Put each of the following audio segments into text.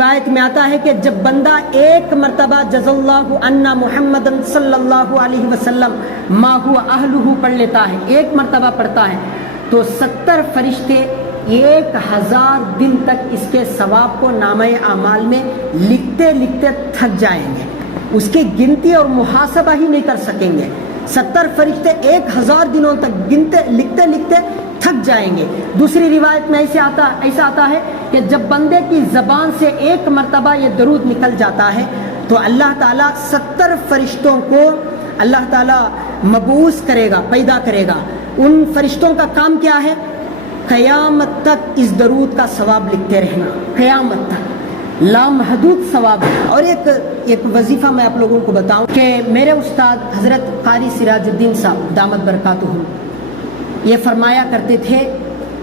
روایت میں آتا ہے کہ جب بندہ ایک مرتبہ جزاللہ عنا محمد صلی اللہ علیہ وسلم ما هو اہلہ پڑھ لیتا ہے، ایک مرتبہ پڑھتا ہے، تو 70 فرشتے 1000 دن تک اس کے ثواب کو نامہ اعمال میں لکھتے لکھتے تھک جائیں گے، اس کی گنتی اور محاسبہ ہی نہیں کر سکیں گے۔ 70 فرشتے 1000 دنوں تک لکھتے لکھتے تھک جائیں گے۔ دوسری روایت میں ایسا آتا ہے کہ جب بندے کی زبان سے ایک مرتبہ یہ درود نکل جاتا ہے تو اللہ تعالیٰ 70 فرشتوں کو اللہ تعالیٰ مبعوث کرے گا، پیدا کرے گا۔ ان فرشتوں کا کام کیا ہے؟ قیامت تک اس درود کا ثواب لکھتے رہنا، قیامت تک لامحدود ثواب ہے۔ اور ایک وظیفہ میں آپ لوگوں کو بتاؤں کہ میرے استاد حضرت قاری سراج الدین صاحب دامت برکاتہم یہ فرمایا کرتے تھے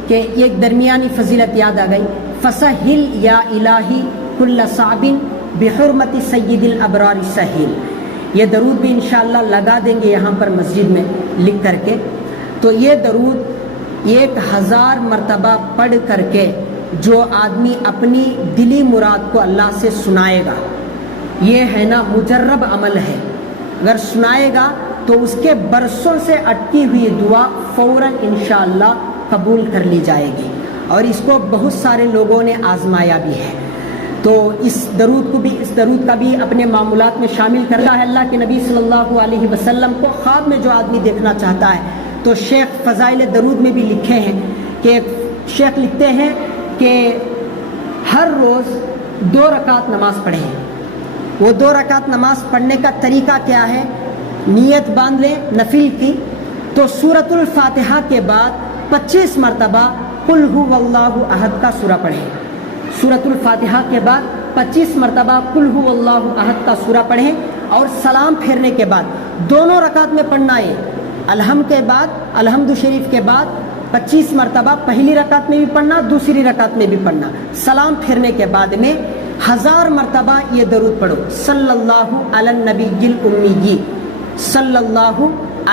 کہ ایک درمیانی فضیلت یاد آ گئی، فسہل یا الہی کل صعب بحرمت سید الابرار سہیل۔ یہ درود بھی انشاءاللہ لگا دیں گے یہاں پر مسجد میں لکھ کر کے۔ تو یہ درود 1000 مرتبہ پڑھ کر کے جو آدمی اپنی دلی مراد کو اللہ سے سنائے گا، یہ ہے نا مجرب عمل ہے، اگر سنائے گا تو اس کے برسوں سے اٹکی ہوئی دعا فوراً انشاءاللہ قبول کر لی جائے گی، اور اس کو بہت سارے لوگوں نے آزمایا بھی ہے۔ تو اس درود کا بھی اپنے معمولات میں شامل کرتا ہے۔ اللہ کے نبی صلی اللہ علیہ وسلم کو خواب میں جو آدمی دیکھنا چاہتا ہے تو شیخ فضائل درود میں بھی لکھے ہیں کہ شیخ لکھتے ہیں کہ ہر روز 2 رکعت نماز پڑھیں۔ وہ 2 رکعت نماز پڑھنے کا طریقہ کیا ہے؟ نیت باندھ لیں نفل کی، تو سورۃ الفاتحہ کے بعد 25 مرتبہ قل هو اللہ احد کا سورہ پڑھیں۔ سورۃ الفاتحہ کے بعد 25 مرتبہ قل هو اللہ احد کا سورہ پڑھیں، اور سلام پھیرنے کے بعد دونوں رکعت میں پڑھنا ہے۔ الحمد کے بعد، الحمد شریف کے بعد 25 مرتبہ پہلی رکعت میں بھی پڑھنا، دوسری رکعت میں بھی پڑھنا۔ سلام پھیرنے کے بعد میں 1000 مرتبہ یہ درود پڑھو، صلی اللہ علی النبی الامی، صلی اللہ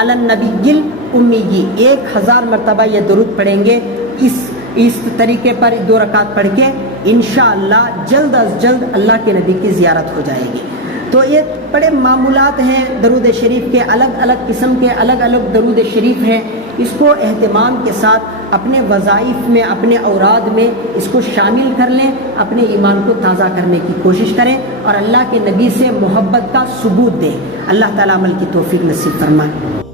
علی النبی الامی۔ 1000 مرتبہ یہ درود پڑھیں گے اس طریقے پر 2 رکعت پڑھ کے انشاءاللہ جلد از جلد اللہ کے نبی کی زیارت ہو جائے گی۔ تو یہ بڑے معمولات ہیں درود شریف کے، الگ الگ قسم کے الگ الگ درود شریف ہیں۔ اس کو اہتمام کے ساتھ اپنے وظائف میں، اپنے اوراد میں اس کو شامل کر لیں، اپنے ایمان کو تازہ کرنے کی کوشش کریں، اور اللہ کے نبی سے محبت کا ثبوت دیں۔ اللہ تعالیٰ عمل کی توفیق نصیب فرمائے۔